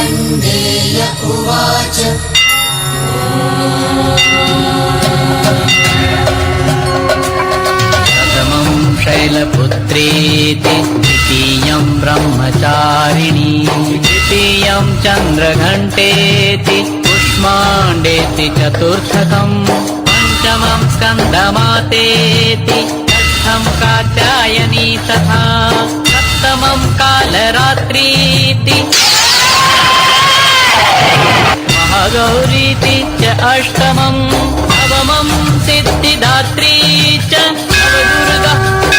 मार्कण्डेय उवाच प्रथमं शैलपुत्रेति द्वितीयं ब्रह्मचारिणी तृतीयं चन्द्रघण्टेति कुष्माण्डेति चतुर्थकं पंचमं स्कन्दमातेति षष्ठं कात्यायनी तथा सप्तमं कालरात्रीति महागौरीति च अष्टमं नवमं सिद्धिदात्री च नवदुर्गा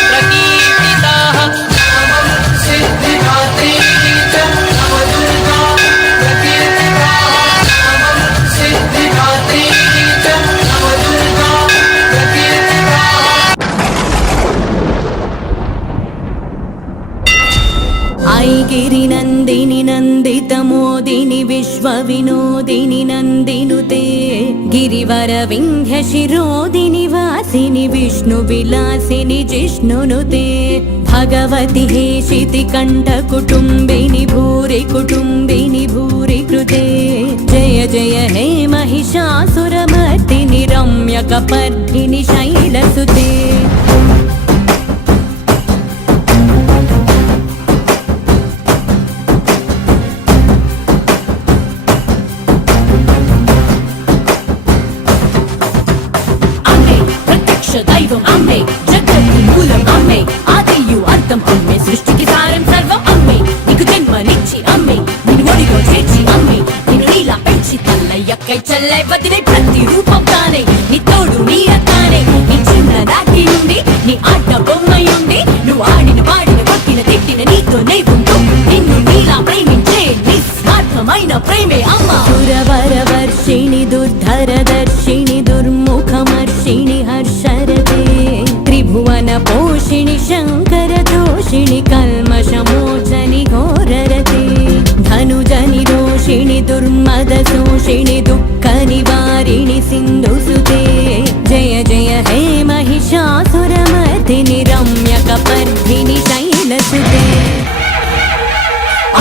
प्रकीर्तिताः सिद्धिदात्री च नवदुर्गा प्रकीर्तिताः सिद्धिदात्री च नवदुर्गा प्रकीर्तिताः। ऐगिरि नन्दिनि नन्दितमोदिनि विश्वविनोदिनि नन्दिनुते गिरिवर विन्ध्यशिरोदिनि वासिनि विष्णुविलासिनि जिष्णुनुते भगवति हेशिति कण्ठकुटुम्बिनि भूरि कुटुम्बिनि भूरि कृते जय जय हे महिषासुरमर्दिनि रम्यकपर्दिनि शैलसुते दैवम् अम्मे जगति मूलम् अम्मे आदियु अंतम् अम्मे सृष्टिकी सारं सर्वम् अम्मे नीकु जन्मनिच्చి अम्मे నిన్ను ఒడిలో చేర్చి అమ్మే నిన్ను నీలా పెంచి తల్లయ్యక్కై చెల్లై వదిలే ప్రతి రూపం తానే నీ తోడు నీడ తానే నీ చిన్ననాటి నుండి నీ ఆట బొమ్మయుండి నువ్వు ఆడిన పాడిన కొట్టిన తిట్టిన నీతోనే ఉంటూ నిన్ను నీలా ప్రేమించే నిస్వార్థమైన ప్రేమే అమ్మ సురవర వర్షిణి దుర్ధర దర్శిని దుర్ముఖమర్షిణి హర్షరతే त्रिभुवन पोषिणि शंकर दोषिणि कल्मषमोचनि घोररते धनुजनि रोषिणि दुर्मद शोषिणि दुःख निवारिणि सिन्धुसुते जय जय हे महिषासुरमर्दिनि रम्यकपर्दिनि शैलसुते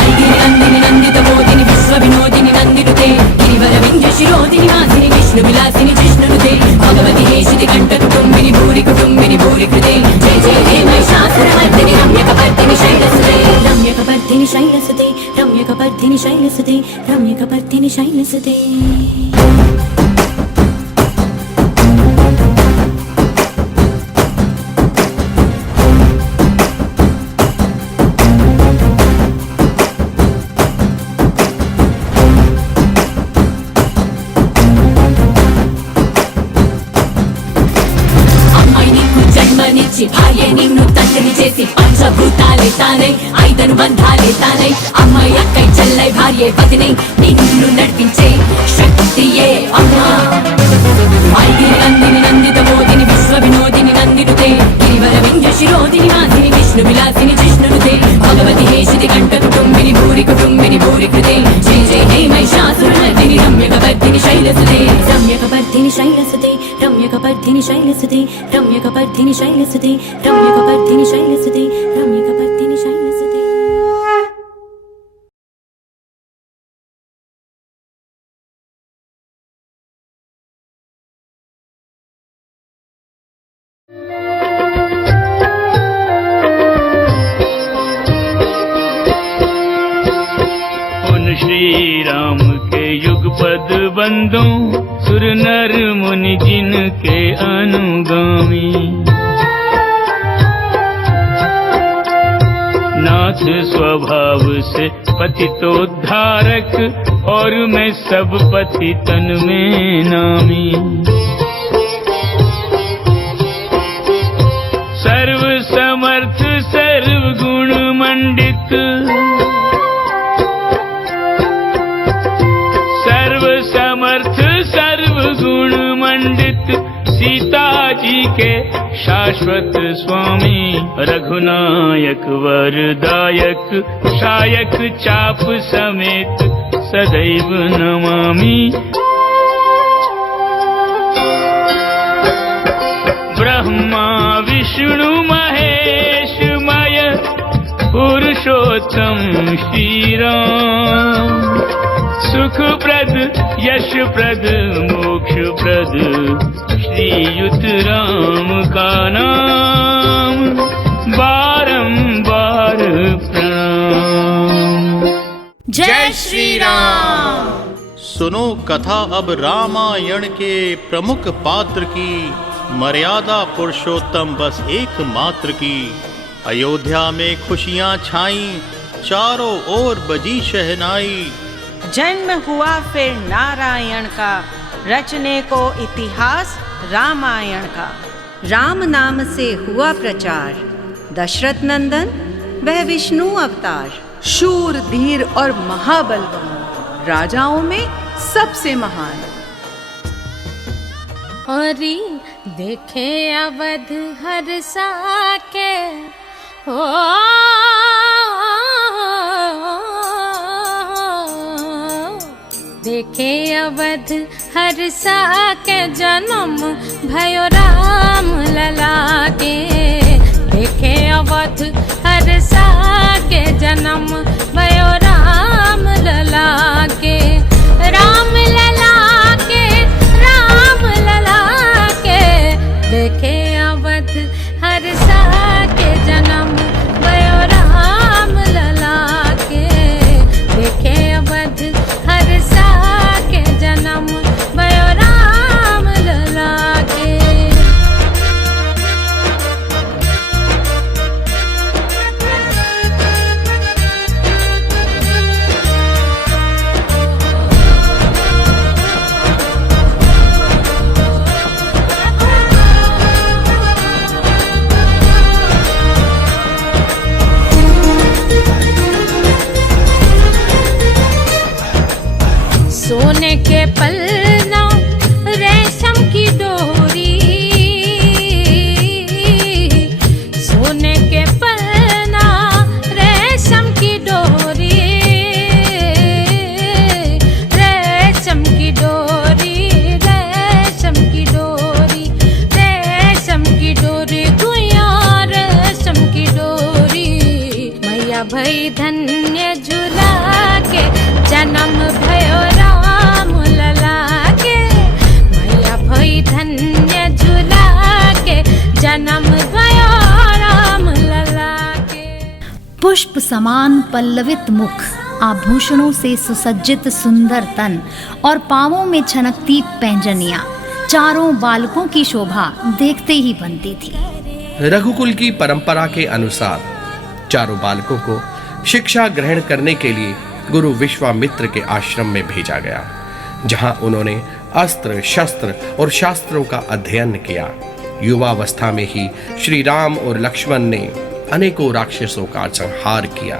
ऐगिरि नन्दिनि नन्दितमोदिनि विश्वविनोदिनि नन्दिनुते गिरिवर विन्ध्यशिरोदिनि वासिनि विष्णुविलासिनि जिष्णुनुते भगवति हेशिति कण्ठकुटुम्बिनि भूरि कुटुम्बिनि भूरि कृते जय जय हे महिषासुरमर्दिनि रम्यकपर्दिनि शैलसुते रम्यकपर्दिनि शैलसुते रम्यकपर्दिनि शैलसुते रम्यकपर्दिनि शैलसुते భార్య నిన్ను తండ్రిని చేసి పంచభూతాలే తానై ఐదను బంధాలే తానై అమ్మాయి అక్కై చెల్లై భార్య వదినై నిన్ను నడిపించే శక్తియే అమ్మా ఐగిరి నందిని నందిత మోదిని విశ్వ వినోదిని నందినుతే గిరివర వింధ్యశిరోదిని వాసిని విష్ణు విలాసిని జిష్ణునుతే భగవతి హేషితి కంఠ కుటుంబిని భూరి కుటుంబిని భూరి కృతే జయ జయ హే महिषासुरमर्दिनि रम्यकपर्दिनि शैलसुते रम्यकपर्दिनि शैलसुते रम्यकपर्दिनि शैलसुते रम्यकपर्दिनि शैलसुते रम्यकपर्दिनि शैलसुते रम्यकपर्दिनि शैलसुते श्री राम के युगपद बंदो सुर नर मुनि जिनके अनुगामी नाथ स्वभाव से पतितोद्धारक और मैं सब पतितन में नामी सर्व समर्थ सर्व गुण मंडित सर्व समर्थ सर्व गुण मंडित सीता जी के शाश्वत स्वामी रघुनायक वरदायक शायक चाप समेत सदैव नमामि ब्रह्मा विष्णु महेश मय पुरुषोत्तम श्री राम सुखप्रद यशप्रद मोक्षप्रद श्रीयुत राम का नाम बारंबार प्रणाम। जय श्री राम। सुनो कथा अब रामायण के प्रमुख पात्र की, मर्यादा पुरुषोत्तम बस एक मात्र की। अयोध्या में खुशियां छाईं, चारों ओर बजी शहनाई। जन्म हुआ फिर नारायण का, रचने को इतिहास रामायण का। राम नाम से हुआ प्रचार, दशरथ नंदन वह विष्णु अवतार। शूर धीर और महाबलवान, राजाओं में सबसे महान। और देखे अवध हर्षा के हो, देखे अवध हर्षा के जन्म भयो राम लला के। देखे अवध हर्षा के जन्म भयो राम लला के। राम लला के, राम लला के। देखे अवध हर्षा के जन्म भयो राम लला के। देखे अवध हर्षा के जन्म भयो राम लला के। सोने के पलना रेशम की डोरी, सोने के पलना रेशम की डोरी। रेशम की डोरी, रेशम की डोरी, रेशम की डोरी गुया रेशम की डोरी। मैया भई धन्य झूला के जन्म भयो राम लला के। मैया भई धन्य झूला के जन्म भयो राम लला के। पुष्प समान पल्लवित मुख, आभूषणों से सुसज्जित सुंदर तन और पांवों में छनकती पैंजनियां, चारों बालकों की शोभा देखते ही बनती थी। रघुकुल की परंपरा के अनुसार चारों बालकों को शिक्षा ग्रहण करने के लिए गुरु विश्वामित्र के आश्रम में भेजा गया, जहां उन्होंने अस्त्र शस्त्र और शास्त्रों का अध्ययन किया। युवावस्था में ही श्री राम और लक्ष्मण ने अनेकों राक्षसों का संहार किया।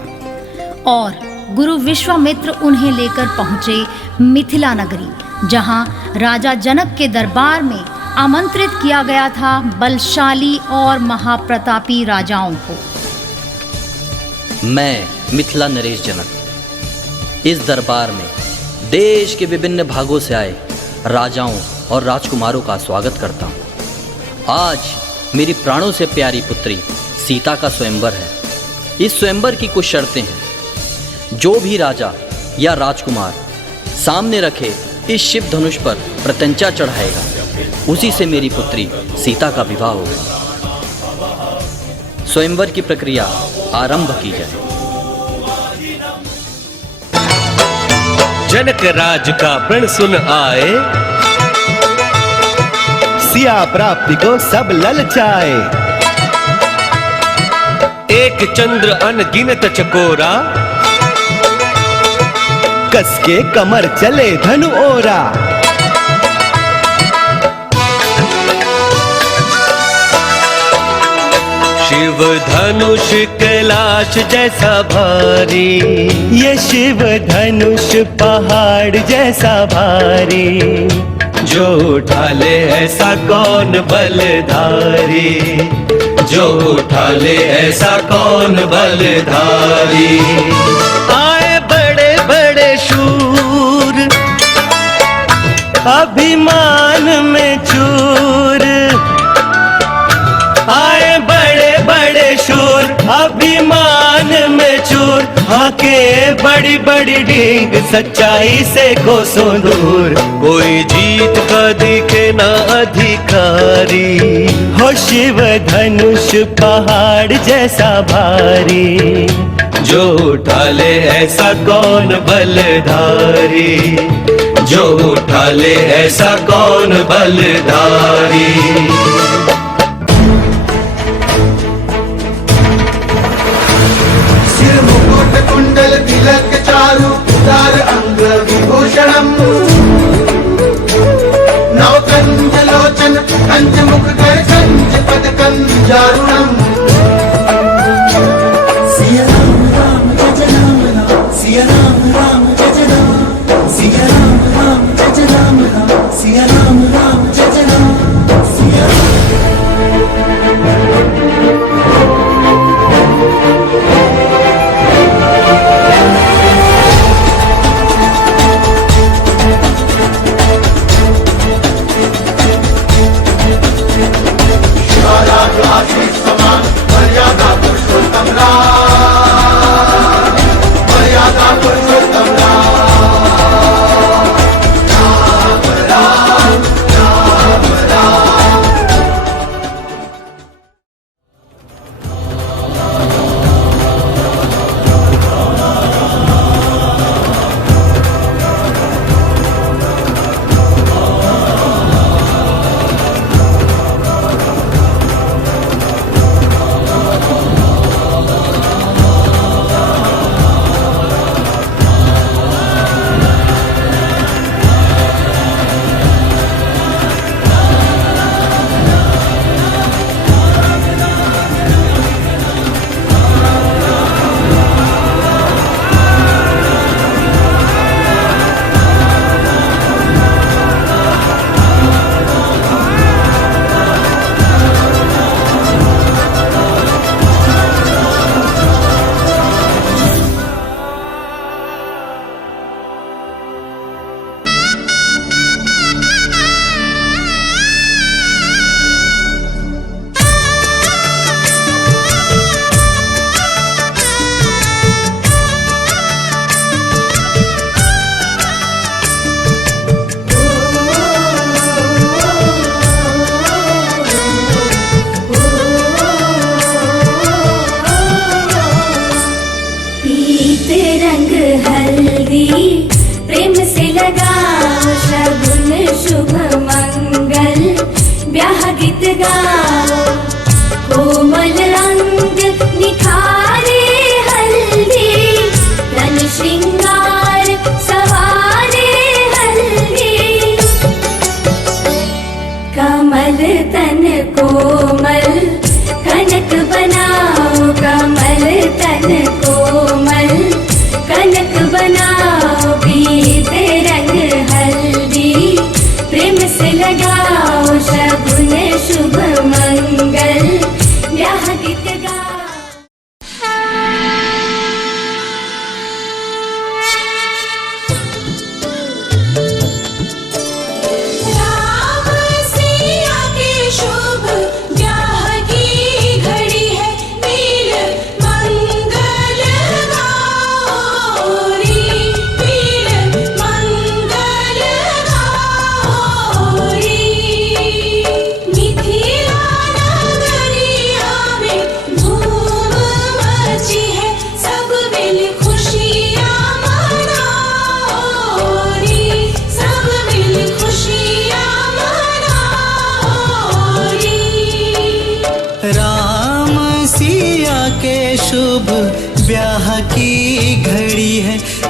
और गुरु विश्वामित्र उन्हें लेकर पहुंचे मिथिला नगरी, जहां राजा जनक के दरबार में आमंत्रित किया गया था बलशाली और महाप्रतापी राजाओं को। मैं मिथिला नरेश जनक इस दरबार में देश के विभिन्न भागों से आए राजाओं और राजकुमारों का स्वागत करता हूँ। आज मेरी प्राणों से प्यारी पुत्री सीता का स्वयंवर है। इस स्वयंवर की कुछ शर्तें हैं। जो भी राजा या राजकुमार सामने रखे इस शिव धनुष पर प्रत्यंचा चढ़ाएगा, उसी से मेरी पुत्री सीता का विवाह होगा। स्वयंवर की प्रक्रिया आरंभ की जाए। जनक राज का प्रण सुन आए, सिया प्राप्ति को सब ललचाए। एक चंद्र अनगिनत चकोरा, कस के कमर चले धनु ओरा। शिव धनुष कैलाश जैसा भारी, ये शिव धनुष पहाड़ जैसा भारी। जो उठा ले ऐसा कौन बलधारी, जो उठा ले ऐसा कौन बलधारी। आए बड़े बड़े शूर, अभिमान में चूर। आए बड़े बड़े शूर, अभिमान में चूर। दूर, आके बड़ी बड़ी ढींग सच्चाई से कोसों दूर। कोई जीत का दिखे ना अधिकारी, हो शिव धनुष पहाड़ जैसा भारी। जो उठा ले ऐसा कौन बलधारी, जो उठा ले ऐसा कौन बलधारी। कुंडल तिलक चारु उदार अंग विभूषणम्, नवकंज लोचन कंज मुख कर कंज पद कंजारुणम्। सिया राम राम जय राम राम, सिया राम राम जय राम, सिया राम राम जय राम राम, सिया राम राम जय राम, सिया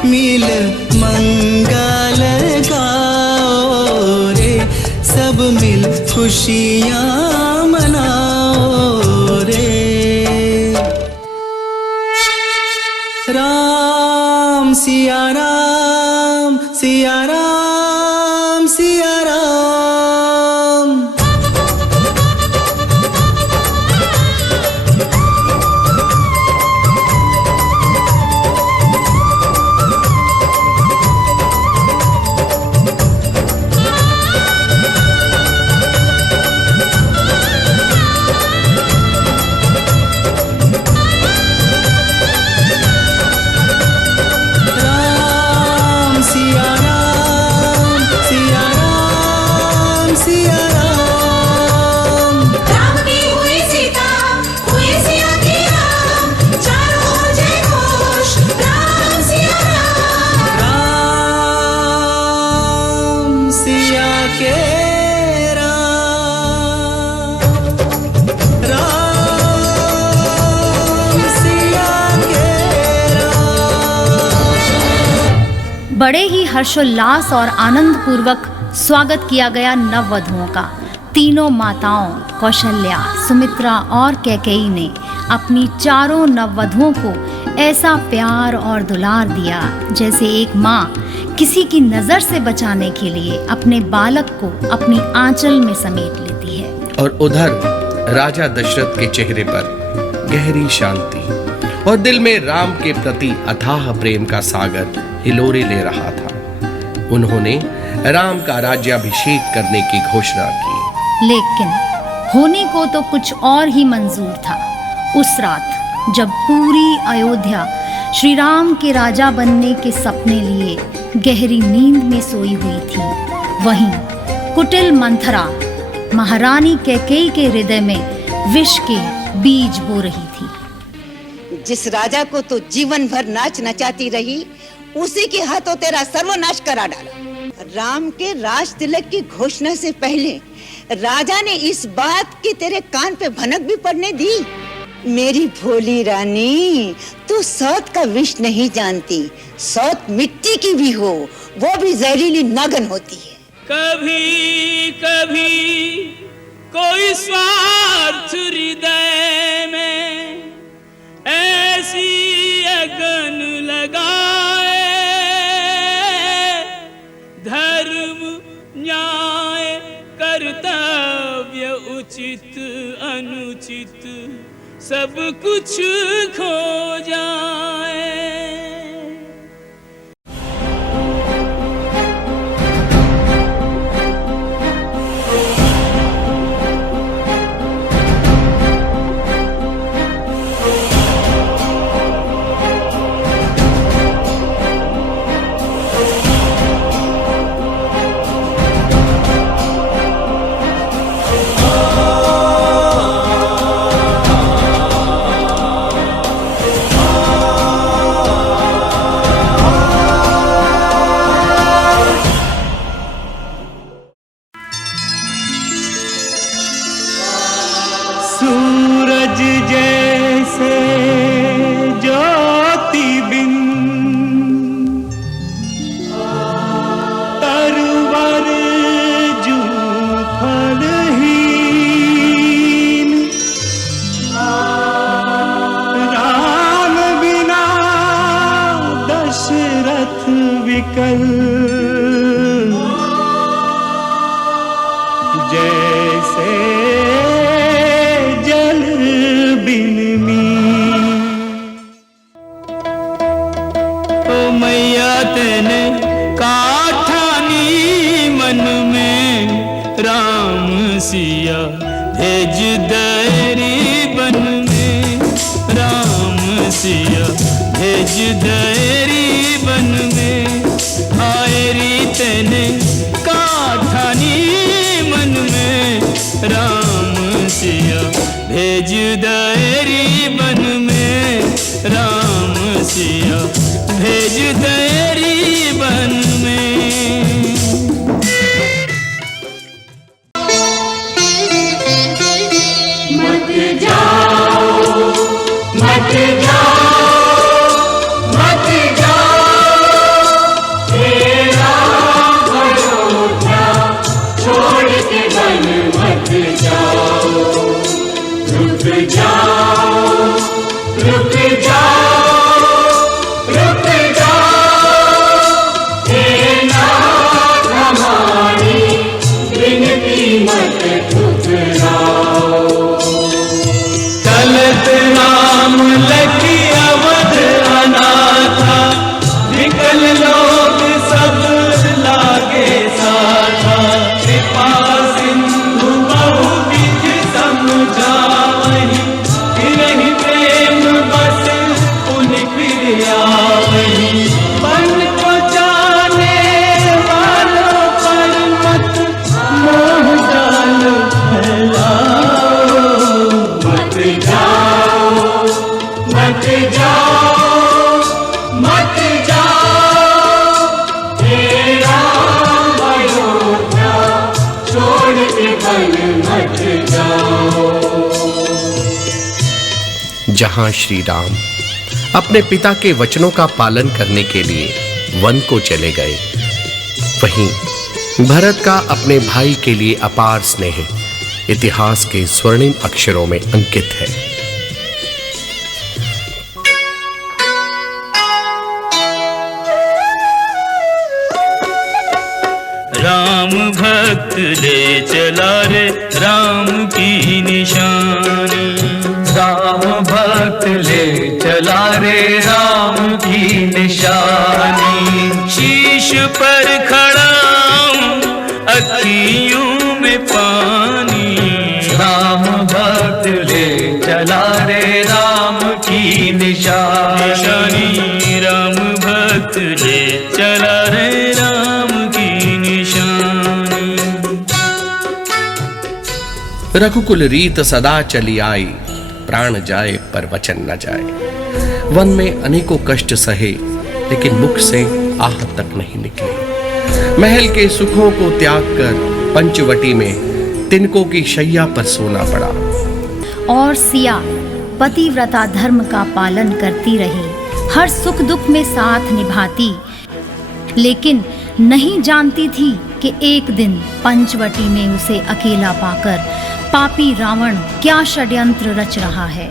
मिल मंगल गाओ रे, सब मिल खुशियाँ मनाओ रे। राम सिया राम सिया राम सिया राम। बड़े ही हर्षोल्लास और आनंद पूर्वक स्वागत किया गया नववधुओं का। तीनों माताओं कौशल्या, सुमित्रा और कैकेयी ने अपनी चारों नववधुओं को ऐसा प्यार और दुलार दिया जैसे एक माँ किसी की नजर से बचाने के लिए अपने बालक को अपनी आंचल में समेट लेती है। और उधर राजा दशरथ के चेहरे पर गहरी शांति और दिल में राम के प्रति अथाह प्रेम का सागर हिलोरे ले रहा था। उन्होंने राम का राज्याभिषेक करने की घोषणा की। लेकिन होने को तो कुछ और ही मंजूर था। उस रात जब पूरी अयोध्या श्री राम के राजा बनने के सपने लिए गहरी नींद में सोई हुई थी, वहीं कुटिल मंथरा महारानी कैकेयी के हृदय में विष के बीज बो रही थी। जिस राजा को तू जीवन भर नाच नचाती रही, उसी के हाथों तेरा सर्वनाश करा डाला। राम के राज तिलक की घोषणा से पहले राजा ने इस बात की तेरे कान पे भनक भी पड़ने दी। मेरी भोली रानी, तू सौत का विष नहीं जानती। सौत मिट्टी की भी हो, वो भी जहरीली नागन होती है। कभी कभी कोई स्वार्थ हृदय में ऐसी अगन लगाए, धर्म न्याय कर्तव्य उचित अनुचित सब कुछ खो जाए। सूरज जैसे ज्योति बिन तरवर जू फलहीन, राम बिना दशरथ विकल, जैसे मैया तेने काठानी मन में राम सिया भेज दरी बन में, राम सिया भेज दरी बन में। आयरी तेने काठानी मन में राम सिया भेज दरी बन में, राम सिया भेज दरी बन में। मत जाओ, मत जाओ, मत जाओ, तेरा अयोध्या छोड़ के बन मत जाओ। रुक जाओ, रुक जाओ, चलत राम लखी अवध अनाथा, विकल लोग सब लागे साथा। कृपा सिंधु बहुविध समझावहि, फिरहि प्रेम बस पुन फिर आवहि। मन को जाने वालों पर मत मोह जाल फैलाओ। मत जाओ, मत जाओ, मत जाओ, तेरा अयोध्या छोड़ के बन मत जाओ। जहां श्री राम अपने पिता के वचनों का पालन करने के लिए वन को चले गए। वहीं भरत का अपने भाई के लिए अपार स्नेह इतिहास के स्वर्णिम अक्षरों में अंकित है। राम भक्त ले चला रे राम की निशानी, राम भक्त ले चला रे राम की निशानी। शीश पर खड़ा हूँ अखियों में पानी, राम भक्त ले चला रे राम की निशानी। राम भक्त ले चला रे राम की निशानी। रघुकुल रीत सदा चली आई, प्राण जाए पर वचन न जाए। वन में अनेकों कष्ट सहे, लेकिन मुख से आह तक नहीं निकले। महल के सुखों को त्याग कर पंचवटी में तिनकों की शैया पर सोना पड़ा। और सिया पतिव्रता धर्म का पालन करती रही, हर सुख दुख में साथ निभाती, लेकिन नहीं जानती थी कि एक दिन पंचवटी में उसे अकेला पाकर पापी रावण क्या षड्यंत्र रच रहा है।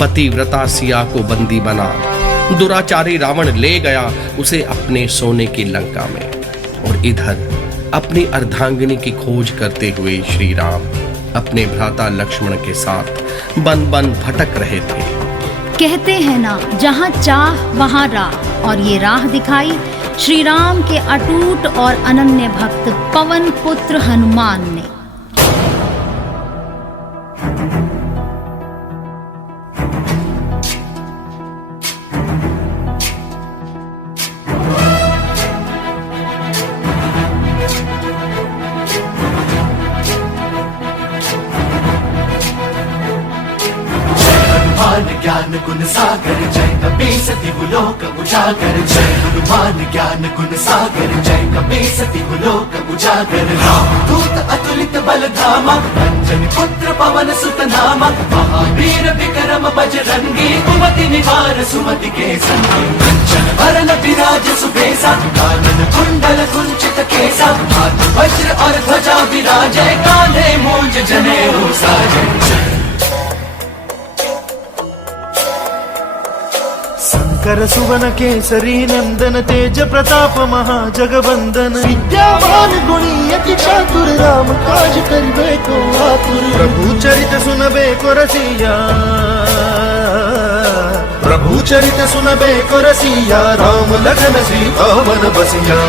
पतिव्रता सिया को बंदी बना दुराचारी रावण ले गया उसे अपने सोने की लंका में। और इधर अपनी अर्धांगिनी की खोज करते हुए श्री राम अपने भ्राता लक्ष्मण के साथ बन बन भटक रहे थे। कहते हैं ना, जहाँ चाह वहाँ राह, और ये राह दिखाई श्री राम के अटूट और अनन्य भक्त पवन पुत्र हनुमान ने। ज्ञान गुण सागर जय कपीसति लोक उजागर, जय हनुमान ज्ञान गुण सागर जय कपीसति लोक उजागर। रामदूत अतुलित बल धामा, अंजनी पुत्र पवन सुत नामा, महावीर विक्रम बजरंगी, कुमति निवार सुमति के संगी। कंचन वरन विराज सुबेसा, कानन कुंडल कुंचित केसा, हाथ वज्र और ध्वजा विराजे, कान्हे मूंज जनेऊ साजे। शंकर सुवन केसरी नंदन, तेज प्रताप महाजगवंदन, विद्यावान गुणी अति चातुर, राम काज करिबे को आतुर। प्रभु चरित सुनबे को रसिया, प्रभु चरित सुनबे को रसिया, राम लखन सीता मन बसिया।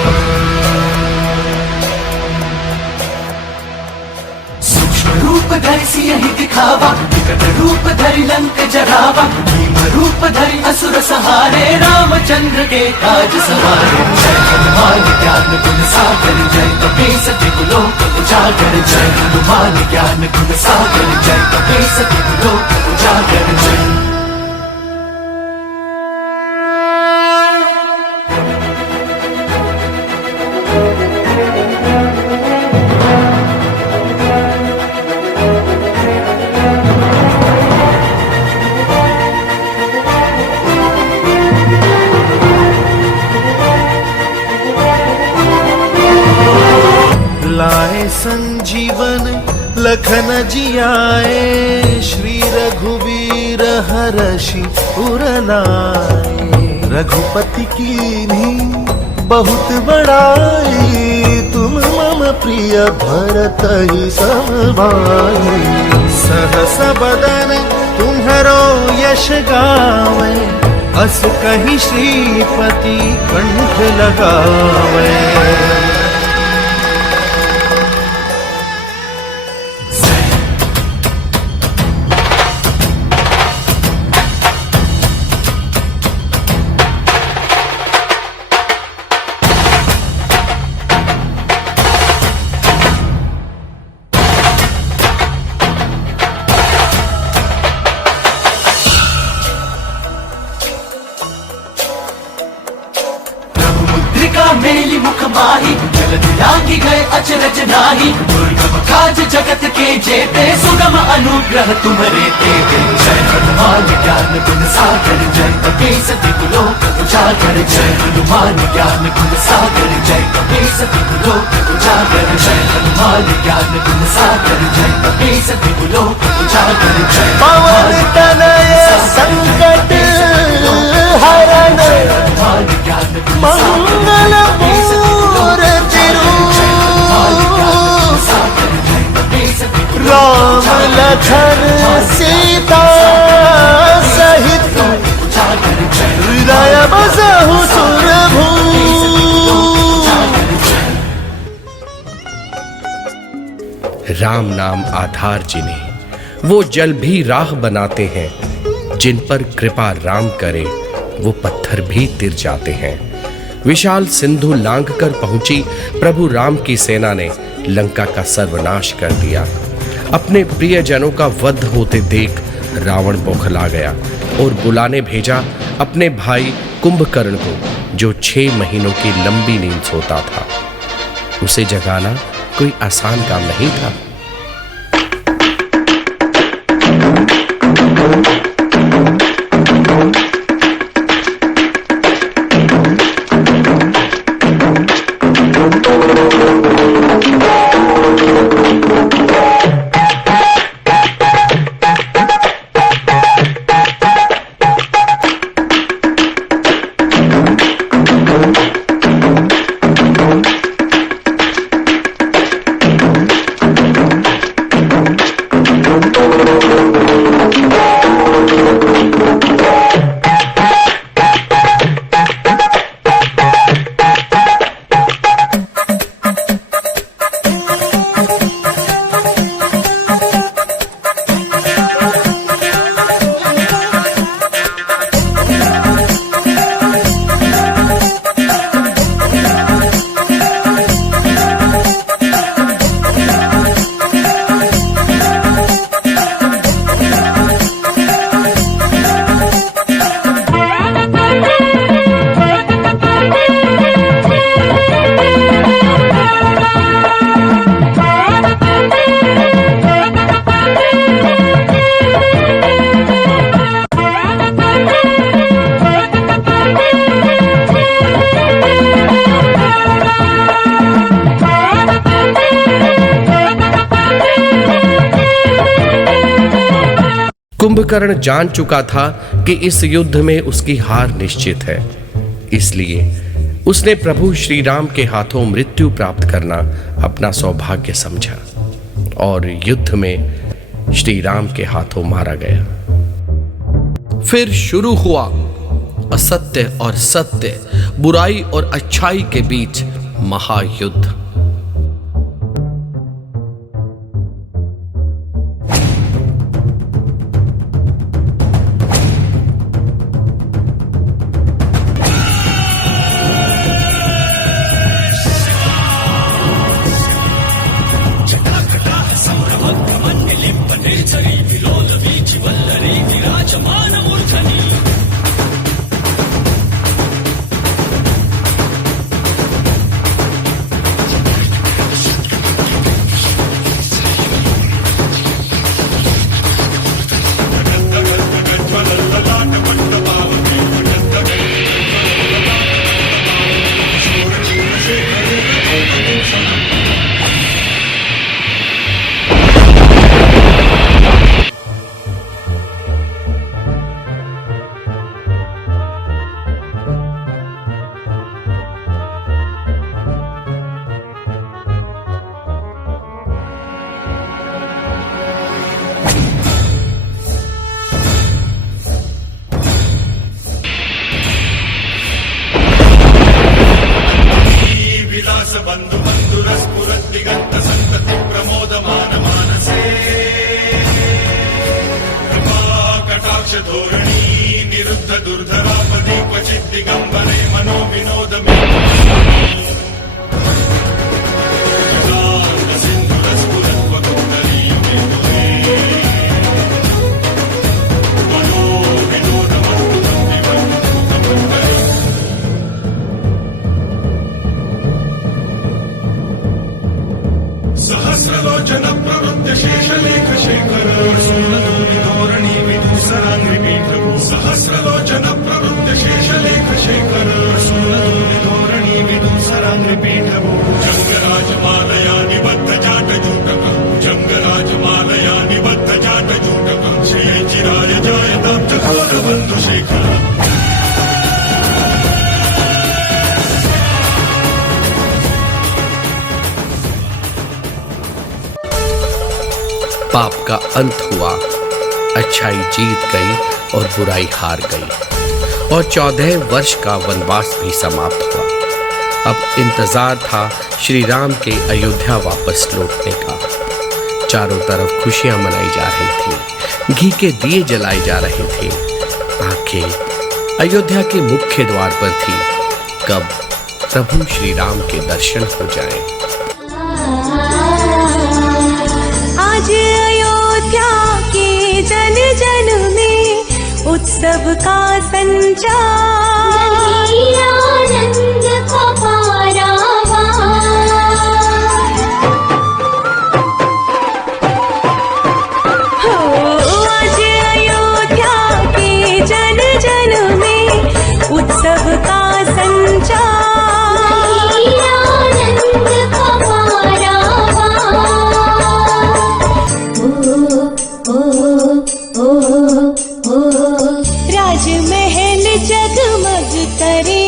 रूप धरि सियहि दिखावा, विकट रूप धरि लंक जरावा, भीम रूप धरि असुर सहारे, रामचंद्र के काज सवारे। जय हनुमान ज्ञान गुण सागर जय कपीसति लोक उजागर, जय हनुमान ज्ञान गुण सागर जय कपीसति लोक उजागर। जय लाए संजीवन जीवन लखन जियाए, श्री रघुवीर हरषि उर लाए। रघुपति कीन्ही बहुत बड़ाई, तुम मम प्रिय भरत ही सम भाई। सहस बदन तुम्हरो यश गावे, अस कहीं श्रीपति कंठ लगावे। मेली मुख माही, जलधि लागी गए अचरज नाही। दुर्गम काज जगत के जेते, सुगम अनुग्रह तुम्हारे तेते। जय हनुमान ज्ञान गुण सागर, जय कपीस तिहु लोक उजागर। जय हनुमान ज्ञान गुण सागर, जय कपीस तिहु लोक उजागर। जय हनुमान ज्ञान गुण सागर, जय कपीस तिहु लोक उजागर। जय पवन तनय संकट हरण, मंगल मूर्ति राम लखन सीता सहित, हृदय बसहु सुरभूप। राम नाम आधार जिन्हें, वो जल भी राह बनाते हैं। जिन पर कृपा राम करे, वो पत्थर भी तिर जाते हैं। विशाल सिंधु लांघ कर पहुंची प्रभु राम की सेना ने लंका का सर्वनाश कर दिया। अपने प्रियजनों का वध होते देख रावण बौखला गया और बुलाने भेजा अपने भाई कुंभकर्ण को, जो 6 महीनों की लंबी नींद सोता था। उसे जगाना कोई आसान काम नहीं था। कुंभकर्ण जान चुका था कि इस युद्ध में उसकी हार निश्चित है, इसलिए उसने प्रभु श्री राम के हाथों मृत्यु प्राप्त करना अपना सौभाग्य समझा और युद्ध में श्री राम के हाथों मारा गया। फिर शुरू हुआ असत्य और सत्य, बुराई और अच्छाई के बीच महायुद्ध। शेषलेख शेखर सूनधूलि धोरणी विदूसरांग्रि पीठभू सहस्रलोचन प्रवृत्त शेषलेख शेखर सूनधूलि धोरणी विदूसरांग्रि पीठभू जंगराजमालया निबद्ध जाट जूटकं जंगराजमालया निबद्ध जाट जूटकं श्रेय चिराय जायतां चकोर बंधु शेखर। पाप का अंत हुआ, अच्छाई जीत गई और बुराई हार गई और 14 वर्ष का वनवास भी समाप्त हुआ। अब इंतजार था श्री राम के अयोध्या वापस लौटने का। चारों तरफ खुशियां मनाई जा रही थी, घी के दिए जलाए जा रहे थे। आंखें अयोध्या के मुख्य द्वार पर थी, कब प्रभु श्री राम के दर्शन हो जाएं। आज अयोध्या के जन जन में उत्सव का संचार, आनंद का पारावार। हो आज अयोध्या के जन जन में उत्सव का संचार, आनंद का राजमहल जगमग करे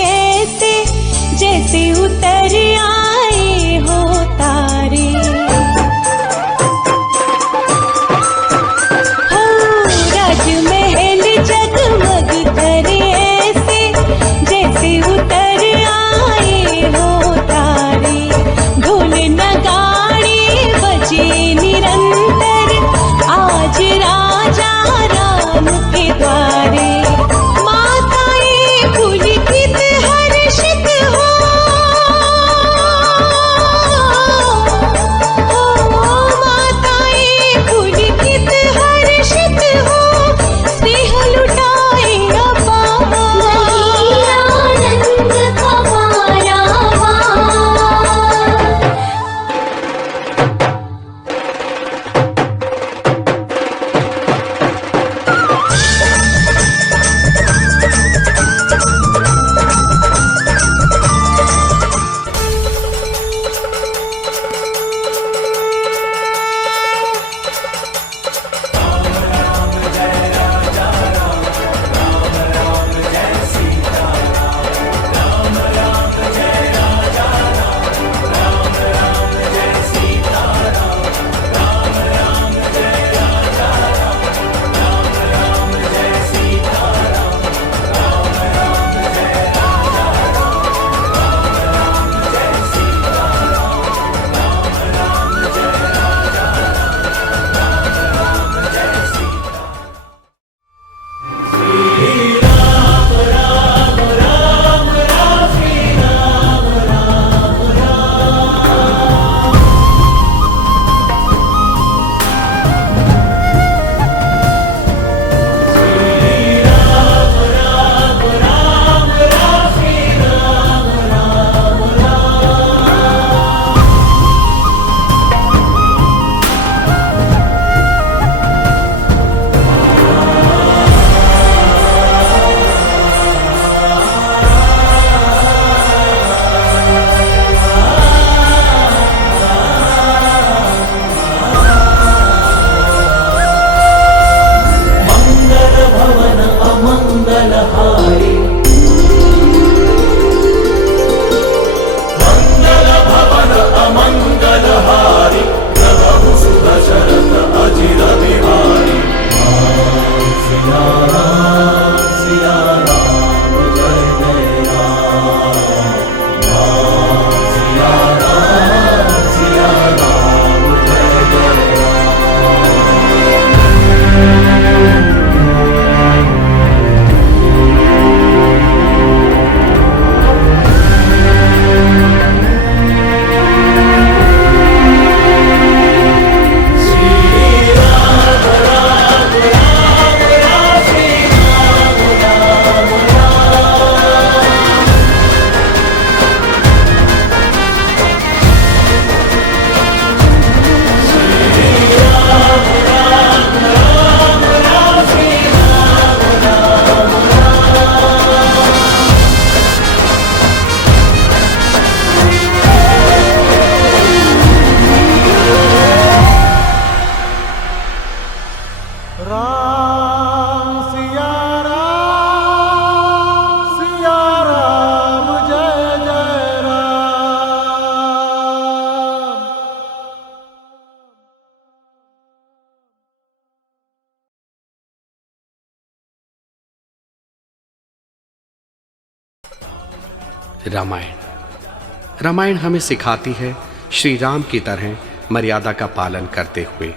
रामायण हमें सिखाती है श्री राम की तरह मर्यादा का पालन करते हुए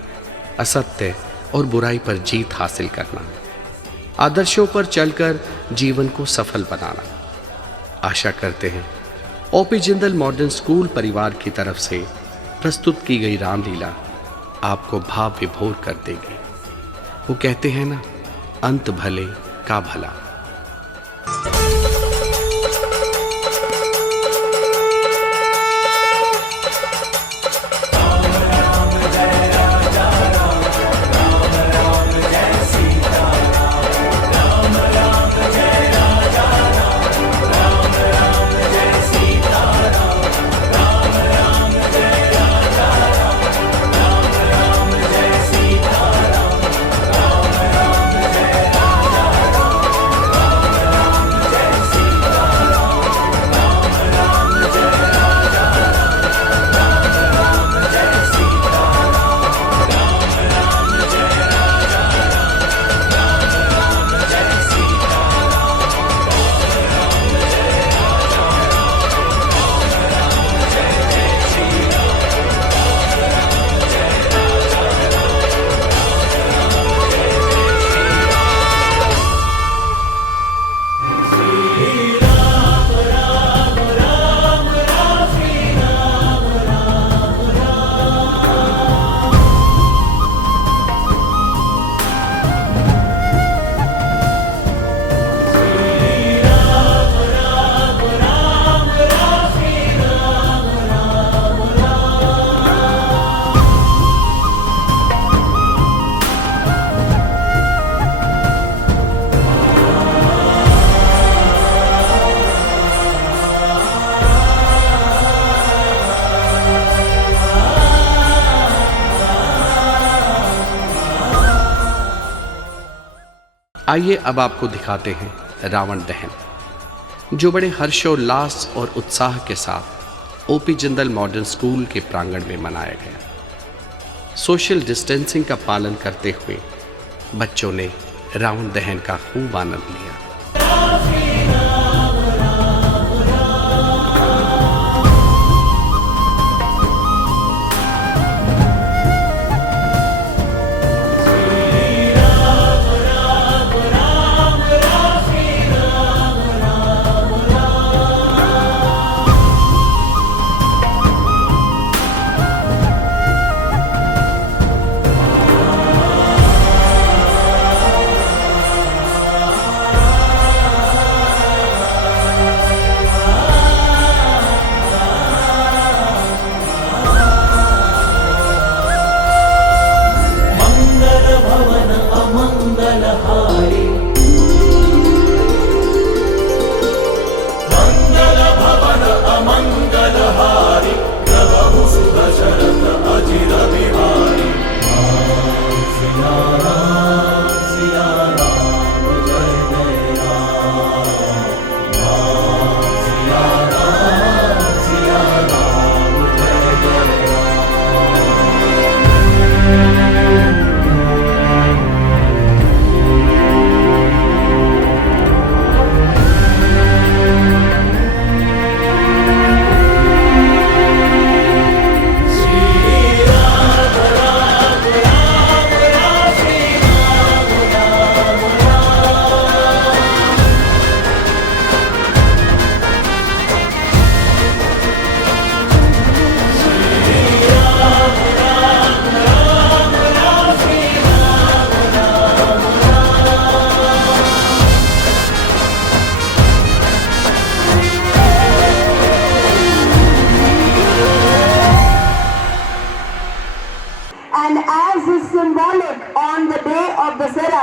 असत्य और बुराई पर जीत हासिल करना, आदर्शों पर चलकर जीवन को सफल बनाना। आशा करते हैं ओपी जिंदल मॉडर्न स्कूल परिवार की तरफ से प्रस्तुत की गई रामलीला आपको भाव विभोर कर देगी। वो कहते हैं ना, अंत भले का भला। आइए अब आपको दिखाते हैं रावण दहन, जो बड़े हर्षोल्लास और उत्साह के साथ ओपी जिंदल मॉडर्न स्कूल के प्रांगण में मनाया गया। सोशल डिस्टेंसिंग का पालन करते हुए बच्चों ने रावण दहन का खूब आनंद लिया।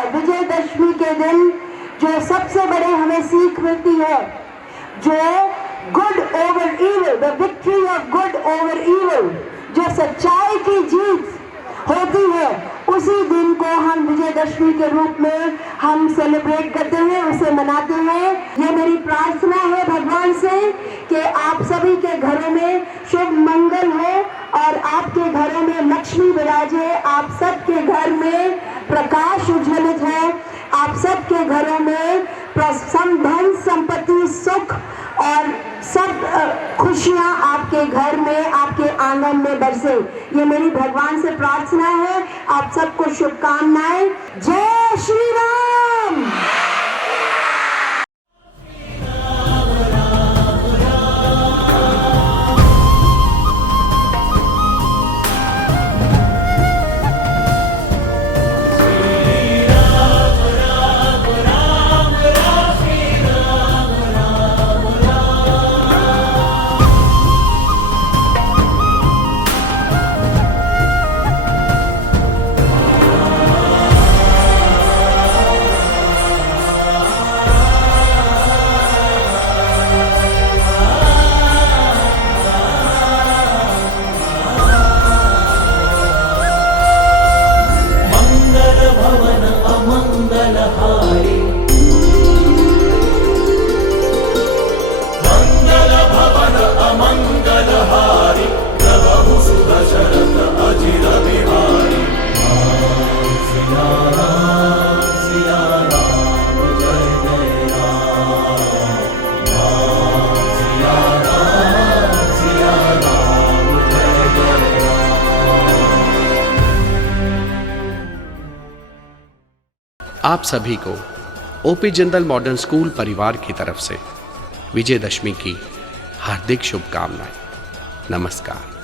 विजयदशमी के दिन जो सबसे बड़े हमें सीख मिलती है, जो good over evil, the victory of good over evil, जो सच्चाई की जीत होती है, उसी दिन को हम विजयदशमी के रूप में हम सेलिब्रेट करते हैं, उसे मनाते हैं। ये मेरी प्रार्थना है भगवान से कि आप सभी के घरों में शुभ मंगल हो और आपके घरों में लक्ष्मी विराजे, आप सबके घर में प्रकाश उज्ज्वलित है, आप सबके घरों में धन संपत्ति सुख और सब खुशियाँ आपके घर में, आपके आंगन में बरसे। ये मेरी भगवान से प्रार्थना है। आप सबको शुभकामनाएं। जय श्री राम। आप सभी को ओपी जिंदल मॉडर्न स्कूल परिवार की तरफ से विजयदशमी की हार्दिक शुभकामनाएं। नमस्कार।